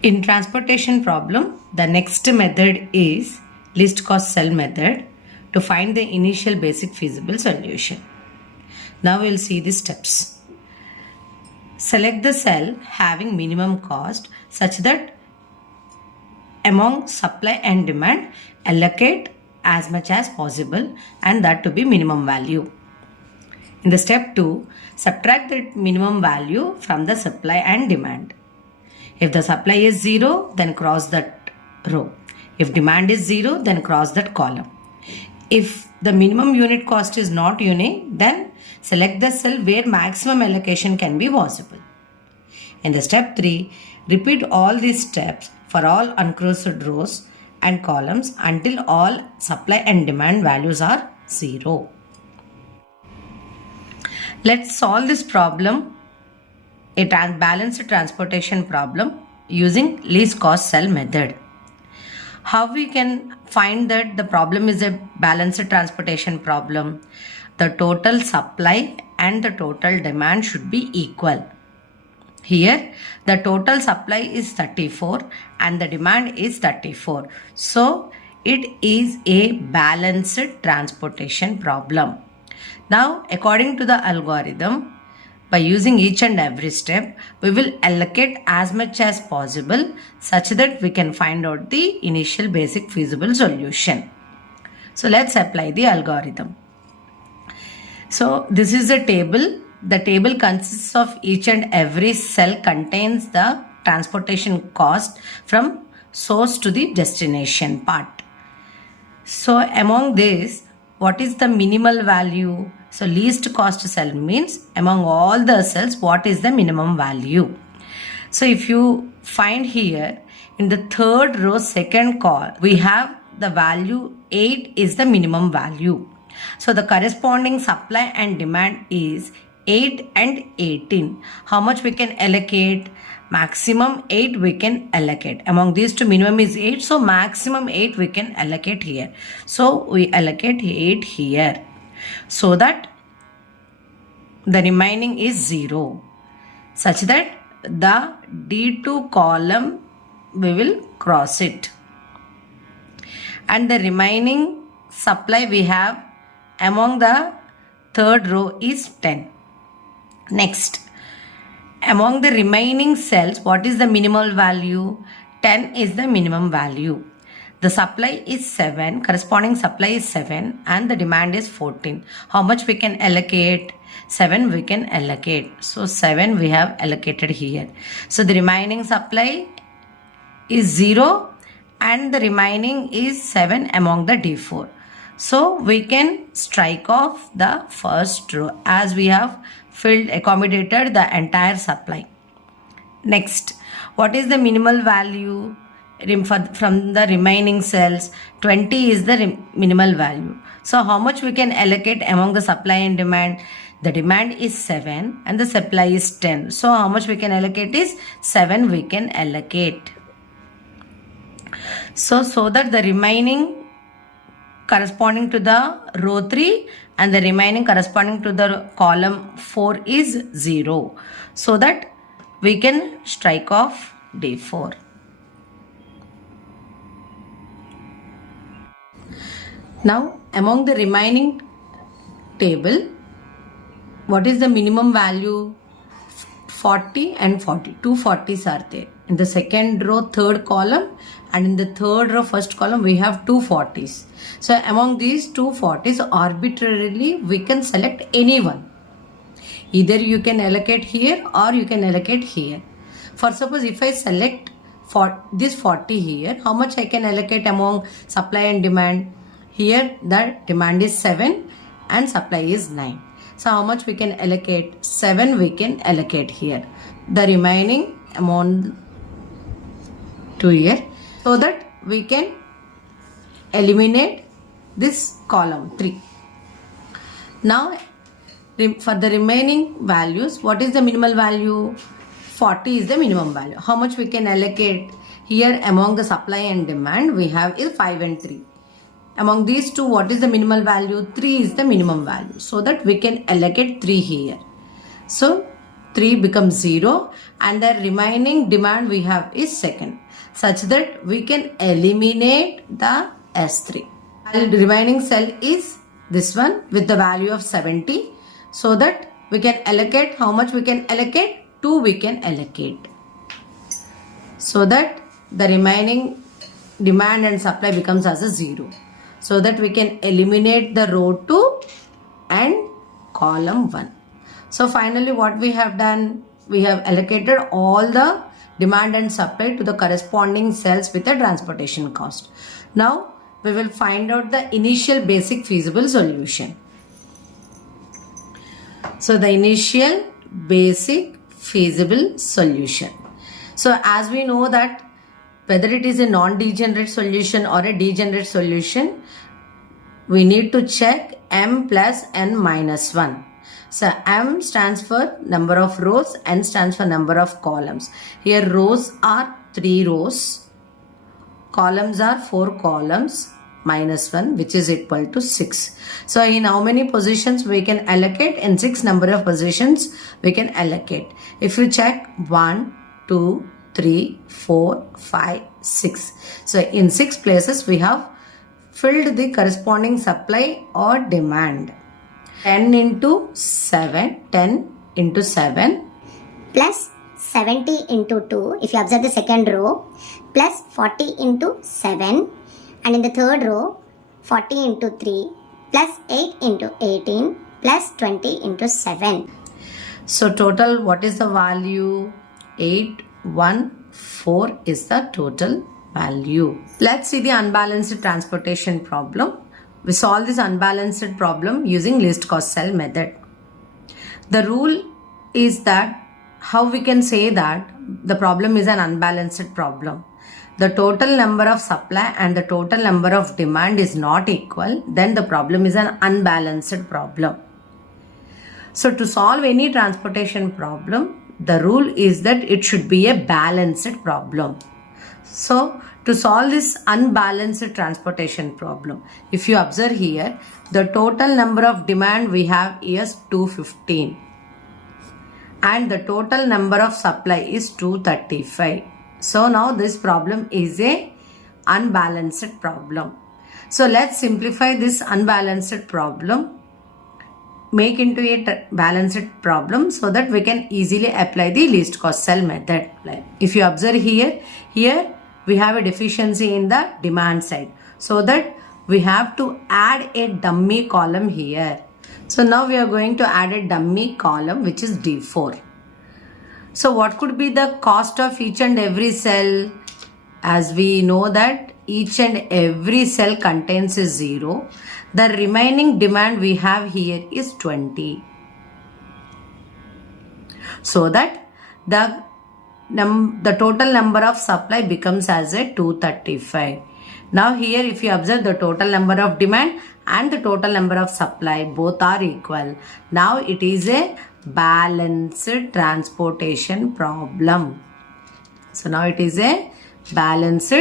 In transportation problem, the next method is least cost cell method to find the initial basic feasible solution. Now we will see the steps. Select the cell having minimum cost such that among supply and demand allocate as much as possible and that to be minimum value. In the step 2, subtract the minimum value from the supply and demand. If the supply is 0, then cross that row. If demand is 0, then cross that column. If the minimum unit cost is not unique, then select the cell where maximum allocation can be possible. In the step 3, repeat all these steps for all uncrossed rows and columns until all supply and demand values are 0. Let's solve this problem, a balanced transportation problem, using least cost cell method. How we can find that the problem is a balanced transportation problem? The total supply and the total demand should be equal. Here the total supply is 34 and the demand is 34. So it is a balanced transportation problem. Now, according to the algorithm, by using each and every step, we will allocate as much as possible such that we can find out the initial basic feasible solution. So let's apply the algorithm. So this is a table. The table consists of each and every cell contains the transportation cost from source to the destination part. So among this, what is the minimal value? So least cost cell means among all the cells, what is the minimum value? So if you find here in the third row, second column, we have the value 8 is the minimum value. So the corresponding supply and demand is 8 and 18. How much we can allocate? Maximum 8 we can allocate. Among these two, minimum is 8. So maximum 8 we can allocate here. So we allocate 8 here. So that the remaining is 0. Such that the D2 column we will cross it. And the remaining supply we have among the third row is 10. Next, among the remaining cells, what is the minimal value? 10 is the minimum value. The supply is 7, corresponding supply is 7 and the demand is 14. How much we can allocate? 7 we can allocate. So 7 we have allocated here. So the remaining supply is 0 and the remaining is 7 among the D4. So we can strike off the first row as we have accommodated the entire supply. Next, what is the minimal value from the remaining cells? 20 is the minimal value. So how much we can allocate among the supply and demand? The demand is 7 and the supply is 10. So how much we can allocate is 7 we can allocate. So that the remaining corresponding to the row 3 and the remaining corresponding to the column 4 is 0. So that we can strike off D4. Now among the remaining table, what is the minimum value? 40 and 40. 2 40s are there. In the second row, third column, and in the third row, first column, we have 2 40s. So among these 2 40s, arbitrarily we can select any one. Either you can allocate here or you can allocate here. For suppose if I select this 40 here, how much I can allocate among supply and demand? Here the demand is 7 and supply is 9. So how much we can allocate? 7 we can allocate here. The remaining amount to here, so that we can eliminate this column 3. Now for the remaining values, what is the minimal value? 40 is the minimum value. How much we can allocate? Here among the supply and demand we have is 5 and 3. Among these two, what is the minimal value? 3 is the minimum value. So that we can allocate 3 here. So 3 becomes 0 and the remaining demand we have is second, such that we can eliminate the S3. And the remaining cell is this one with the value of 70, so that we can allocate, how much we can allocate? 2 we can allocate. So that the remaining demand and supply becomes as a 0. So that we can eliminate the row 2 and column 1. So finally what we have done? We have allocated all the demand and supply to the corresponding cells with a transportation cost. Now we will find out the initial basic feasible solution. So the initial basic feasible solution. So as we know that whether it is a non-degenerate solution or a degenerate solution, we need to check m plus n minus 1. So m stands for number of rows, n stands for number of columns. Here rows are 3 rows, columns are 4 columns, minus 1, which is equal to 6. So in how many positions we can allocate? In 6 number of positions we can allocate. If you check 1, 2, 3, 4, 5, 6. So in 6 places we have filled the corresponding supply or demand. 10 into 7, 10 into 7 plus 70 into 2, if you observe the second row, plus 40 into 7, and in the third row 40 into 3 plus 8 into 18 plus 20 into 7. So total what is the value? 814 is the total value. Let's see the unbalanced transportation problem. We solve this unbalanced problem using least cost cell method. The rule is that how we can say that the problem is an unbalanced problem. The total number of supply and the total number of demand is not equal, then the problem is an unbalanced problem. So to solve any transportation problem, the rule is that it should be a balanced problem. So to solve this unbalanced transportation problem, if you observe here, the total number of demand we have is 215 and the total number of supply is 235. So now this problem is a unbalanced problem. So let's simplify this unbalanced problem, make into a balanced problem so that we can easily apply the least cost cell method. If you observe here we have a deficiency in the demand side, so that we have to add a dummy column here. So now we are going to add a dummy column which is D4. So what could be the cost of each and every cell? As we know that each and every cell contains a 0. The remaining demand we have here is 20. So that the total number of supply becomes as a 235. Now here if you observe, the total number of demand and the total number of supply both are equal. Now it is a balanced transportation problem. So now it is a balanced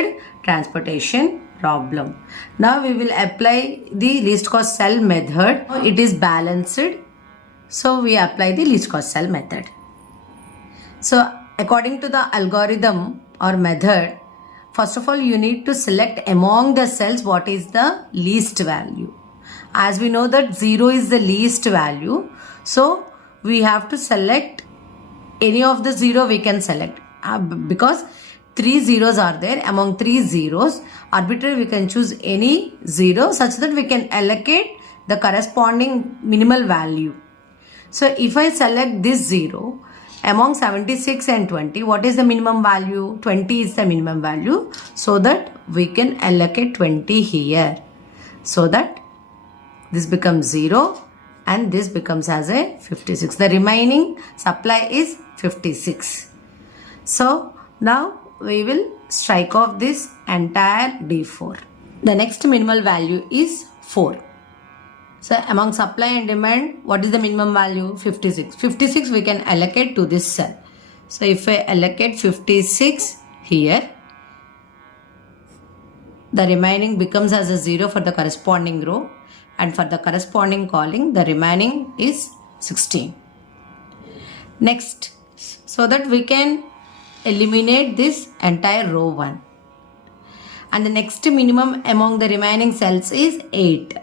transportation problem. Now we will apply the least cost cell method. It is balanced, so we apply the least cost cell method. So according to the algorithm or method, first of all you need to select among the cells what is the least value. As we know that 0 is the least value, so we have to select any of the 0 we can select, because 3 zeros are there. Among 3 zeros, arbitrarily we can choose any 0 such that we can allocate the corresponding minimal value. So if I select this 0, among 76 and 20, what is the minimum value? 20 is the minimum value, so that we can allocate 20 here, so that this becomes 0 and this becomes as a 56. The remaining supply is 56. So now we will strike off this entire D4. The next minimal value is 4. So among supply and demand, what is the minimum value? 56. 56 we can allocate to this cell. So if I allocate 56 here, the remaining becomes as a 0 for the corresponding row, and for the corresponding column the remaining is 16. Next, so that we can eliminate this entire row 1. And the next minimum among the remaining cells is 8.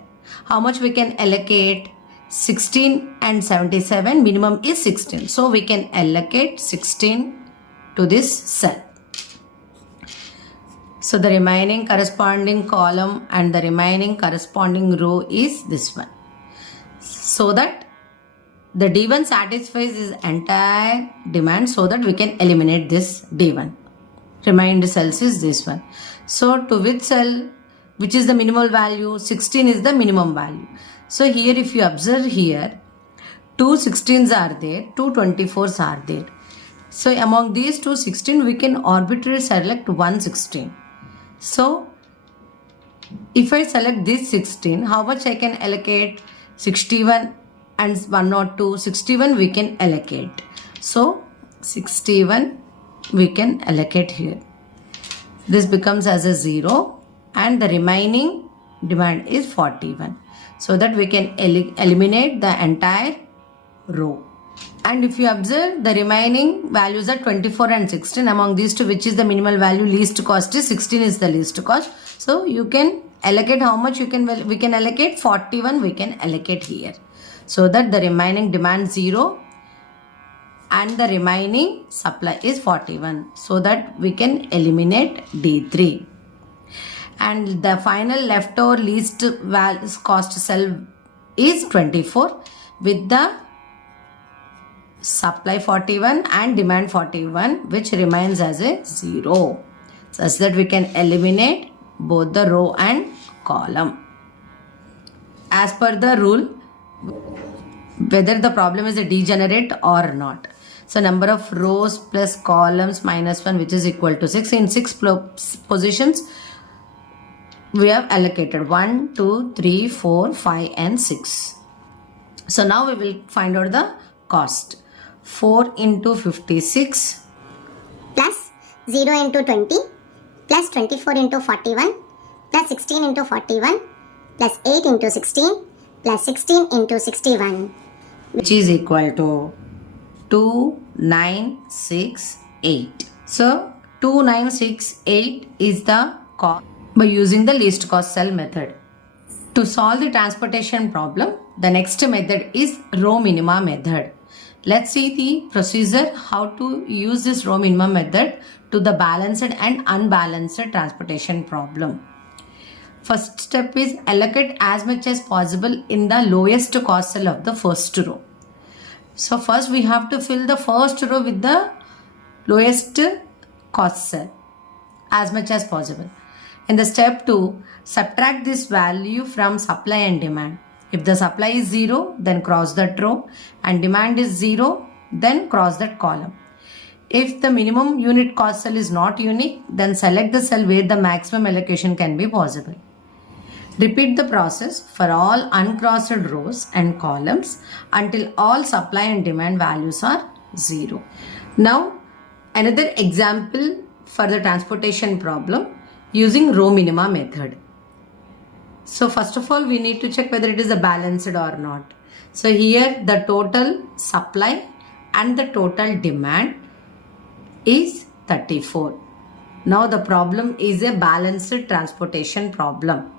How much we can allocate? 16 and 77, minimum is 16. So we can allocate 16 to this cell. So the remaining corresponding column and the remaining corresponding row is this one. So that the D1 satisfies this entire demand, so that we can eliminate this D1. Remaining cells is this one. So to which cell, which is the minimal value? 16 is the minimum value. So here if you observe here, 2 16s are there, 2 24s are there. So among these 2 16, we can arbitrarily select 1 16. So if I select this 16, how much I can allocate? 61 and 102, 61 we can allocate. So 61 we can allocate here. This becomes as a 0 and the remaining demand is 41. So that we can eliminate the entire row. And if you observe, the remaining values are 24 and 16. Among these two, which is the minimal value? Least cost is 16 is the least cost. So you can allocate how much we can allocate? 41 we can allocate here. So that the remaining demand 0 and the remaining supply is 41. So that we can eliminate D3. And the final leftover least cost cell is 24 with the supply 41 and demand 41, which remains as a 0, such that we can eliminate both the row and column. As per the rule, whether the problem is a degenerate or not. So number of rows plus columns minus 1, which is equal to 6. In 6 positions, we have allocated 1, 2, 3, 4, 5 and 6. So now we will find out the cost. 4 into 56 plus 0 into 20 plus 24 into 41 plus 16 into 41 plus 8 into 16 plus 16 into 61, which is equal to 2968. So 2968 is the cost by using the least cost cell method. To solve the transportation problem, the next method is row minima method. Let's see the procedure how to use this row minimum method to the balanced and unbalanced transportation problem. First step is allocate as much as possible in the lowest cost cell of the first row. So first we have to fill the first row with the lowest cost cell as much as possible. In the step 2, subtract this value from supply and demand. If the supply is 0, then cross that row, and demand is 0, then cross that column. If the minimum unit cost cell is not unique, then select the cell where the maximum allocation can be possible. Repeat the process for all uncrossed rows and columns until all supply and demand values are 0. Now, another example for the transportation problem using row minima method. So first of all, we need to check whether it is a balanced or not. So here the total supply and the total demand is 34. Now the problem is a balanced transportation problem.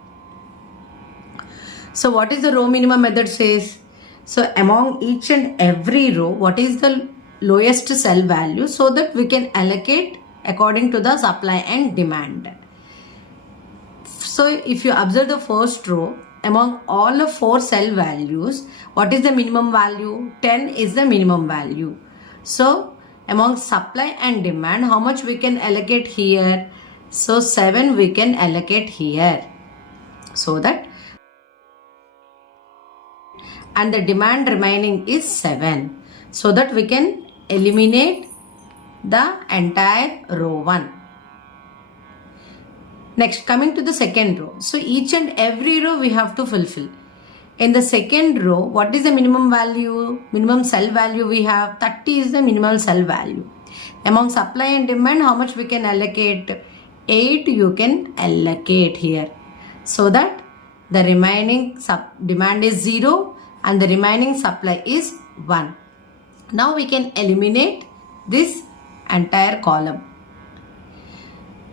So what is the row minimum method says? So among each and every row, what is the lowest cell value, so that we can allocate according to the supply and demand. So if you observe the first row, among all the 4 cell values, what is the minimum value? 10 is the minimum value. So among supply and demand, how much we can allocate here? So 7 we can allocate here. So that, and the demand remaining is 7. So that we can eliminate the entire row 1. Next, coming to the second row. So each and every row we have to fulfill. In the second row, what is the minimum value? Minimum cell value we have 30 is the minimal cell value. Among supply and demand, how much we can allocate? 8 you can allocate here. So that the remaining demand is 0 and the remaining supply is 1. Now we can eliminate this entire column.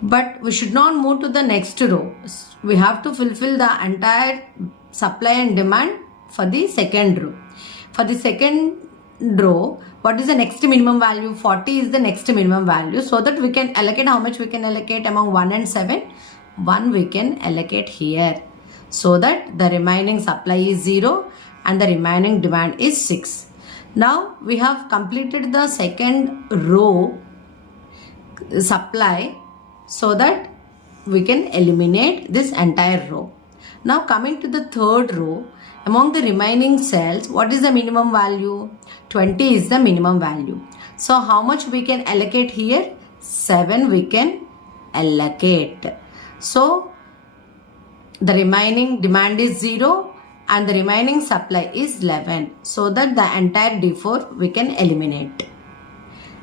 But we should not move to the next row. We have to fulfill the entire supply and demand for the second row. For the second row, what is the next minimum value? 40 is the next minimum value. So that we can allocate, how much we can allocate among 1 and 7? 1 we can allocate here. So that the remaining supply is 0 and the remaining demand is 6. Now we have completed the second row supply, so that we can eliminate this entire row. Now coming to the third row, among the remaining cells, what is the minimum value? 20 is the minimum value. So how much we can allocate here? 7 we can allocate. So the remaining demand is 0 and the remaining supply is 11. So that the entire D4 we can eliminate.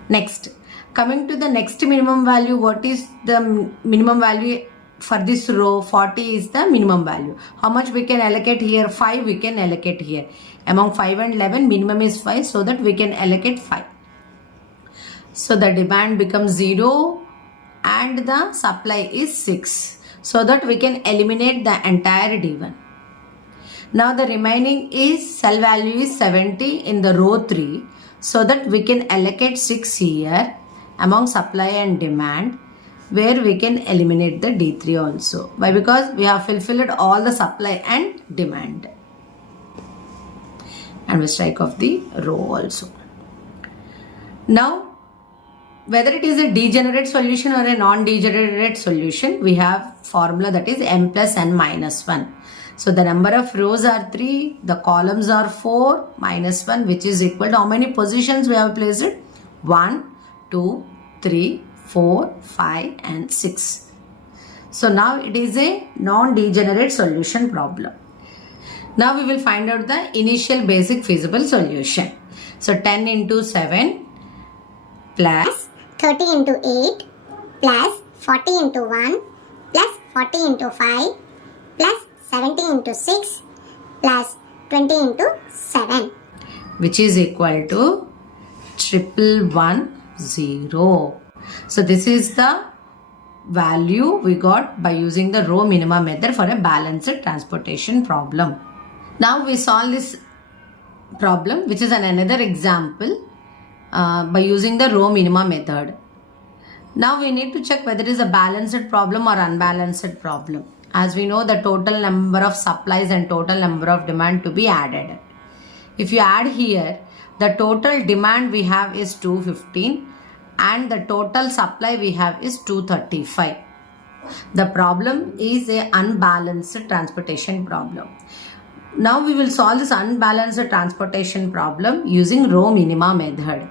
Next, coming to the next minimum value, what is the minimum value for this row? 40 is the minimum value. How much we can allocate here? 5 we can allocate here. Among 5 and 11, minimum is 5, so that we can allocate 5. So the demand becomes 0 and the supply is 6. So that we can eliminate the entire D1. Now the remaining is cell value is 70 in the row 3. So that we can allocate 6 here among supply and demand, where we can eliminate the D3 also. Why? Because we have fulfilled all the supply and demand. And we strike off the row also. Now, whether it is a degenerate solution or a non-degenerate solution, we have formula, that is m plus n minus 1. So the number of rows are 3, the columns are 4 minus 1, which is equal to how many positions we have placed it? 1, 2, 3, 4, 5 and 6. So now it is a non-degenerate solution problem. Now we will find out the initial basic feasible solution. So 10 into 7 plus 30 into 8 plus 40 into 1 plus 40 into 5 plus 70 into 6 plus 20 into 7, which is equal to 1110. So this is the value we got by using the row minima method for a balanced transportation problem. Now we solve this problem, which is another example, by using the row minima method. Now we need to check whether it is a balanced problem or unbalanced problem. As we know, the total number of supplies and total number of demand to be added. If you add here, the total demand we have is 215 and the total supply we have is 235. The problem is a unbalanced transportation problem. Now we will solve this unbalanced transportation problem using row minima method.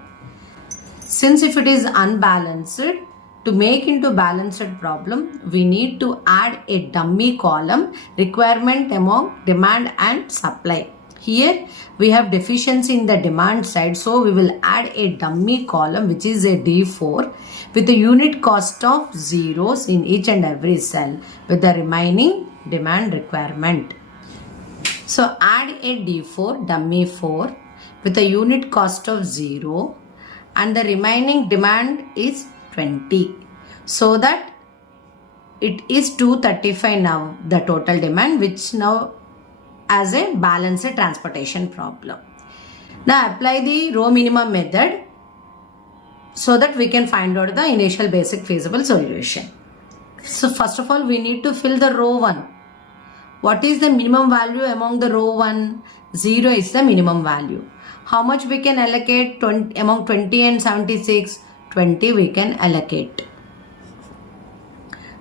Since if it is unbalanced, to make into balanced problem, we need to add a dummy column, requirement among demand and supply. Here we have deficiency in the demand side, so we will add a dummy column, which is a D4 with a unit cost of zeros in each and every cell with the remaining demand requirement. So add a D4 dummy 4 with a unit cost of 0 and the remaining demand is 20. So that it is 235 now, the total demand, which now as a balanced transportation problem. Now apply the row minimum method so that we can find out the initial basic feasible solution. So first of all, we need to fill the row 1. What is the minimum value among the row 1? 0 is the minimum value. How much we can allocate among 20 and 76? 20 we can allocate.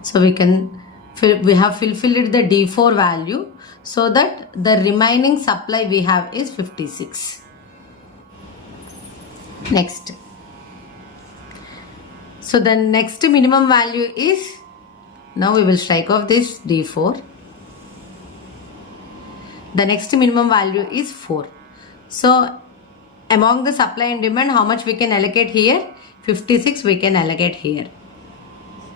So we have fulfilled the D4 value, so that the remaining supply we have is 56. Next. So the next minimum value is, now we will strike off this D4. The next minimum value is 4. So among the supply and demand, how much we can allocate here? 56 we can allocate here.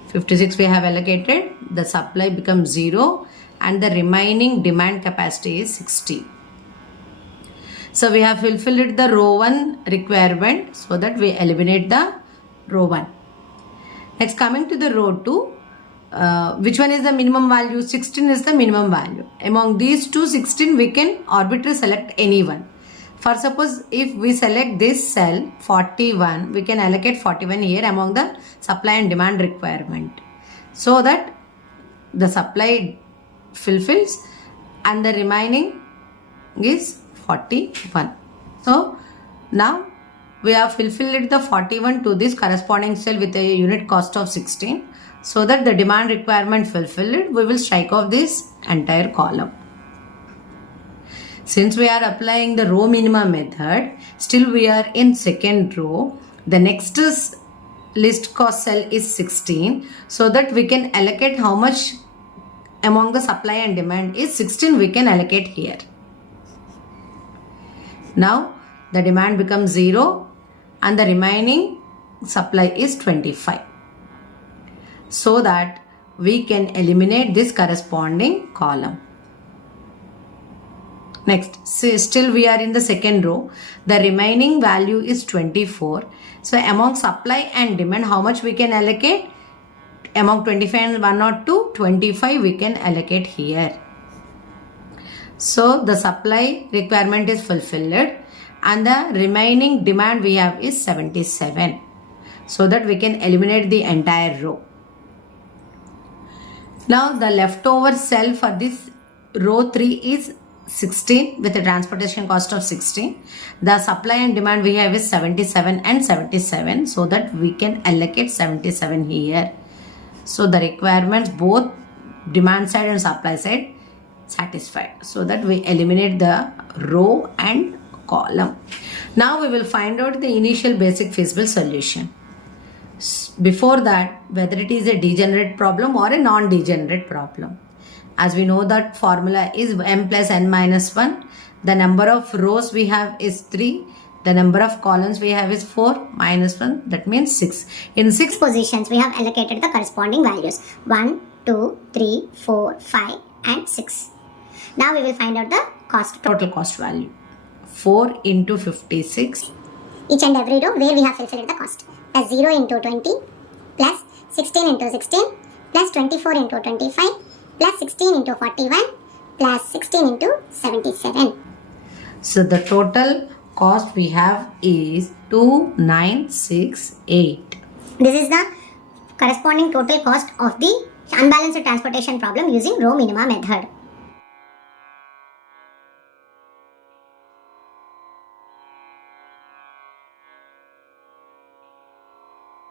56 we have allocated, the supply becomes 0 and the remaining demand capacity is 60. So we have fulfilled the row 1 requirement, so that we eliminate the row 1. Next, coming to the row 2, which one is the minimum value? 16 is the minimum value. Among these two 16, we can arbitrarily select any one. For suppose if we select this cell 41, we can allocate 41 here among the supply and demand requirement, so that the supply fulfills and the remaining is 41. So now we have fulfilled the 41 to this corresponding cell with a unit cost of 16, so that the demand requirement fulfilled, we will strike off this entire column. Since we are applying the row minima method, still we are in second row. The next list cost cell is 16, so that we can allocate how much among the supply and demand is 16, we can allocate here. Now the demand becomes 0 and the remaining supply is 25, so that we can eliminate this corresponding column. Next, still we are in the second row. The remaining value is 24. So among supply and demand, how much we can allocate? Among 25 and 102, 25 we can allocate here. So the supply requirement is fulfilled and the remaining demand we have is 77. So that we can eliminate the entire row. Now the leftover cell for this row 3 is 16 with a transportation cost of 16. The supply and demand we have is 77 and 77, so that we can allocate 77 here. So the requirements both demand side and supply side satisfied, so that we eliminate the row and column. Now we will find out the initial basic feasible solution. Before that, whether it is a degenerate problem or a non-degenerate problem. As we know that formula is m plus n minus 1. The number of rows we have is 3. The number of columns we have is 4 minus 1. That means 6. In 6 positions, we have allocated the corresponding values 1, 2, 3, 4, 5 and 6. Now we will find out the total cost value. 4 into 56. Each and every row where we have fulfilled the cost. Plus 0 into 20 plus 16 into 16 plus 24 into 25 plus 16 into 41 plus 16 into 77. So the total cost we have is 2968. This is the corresponding total cost of the unbalanced transportation problem using row minima method.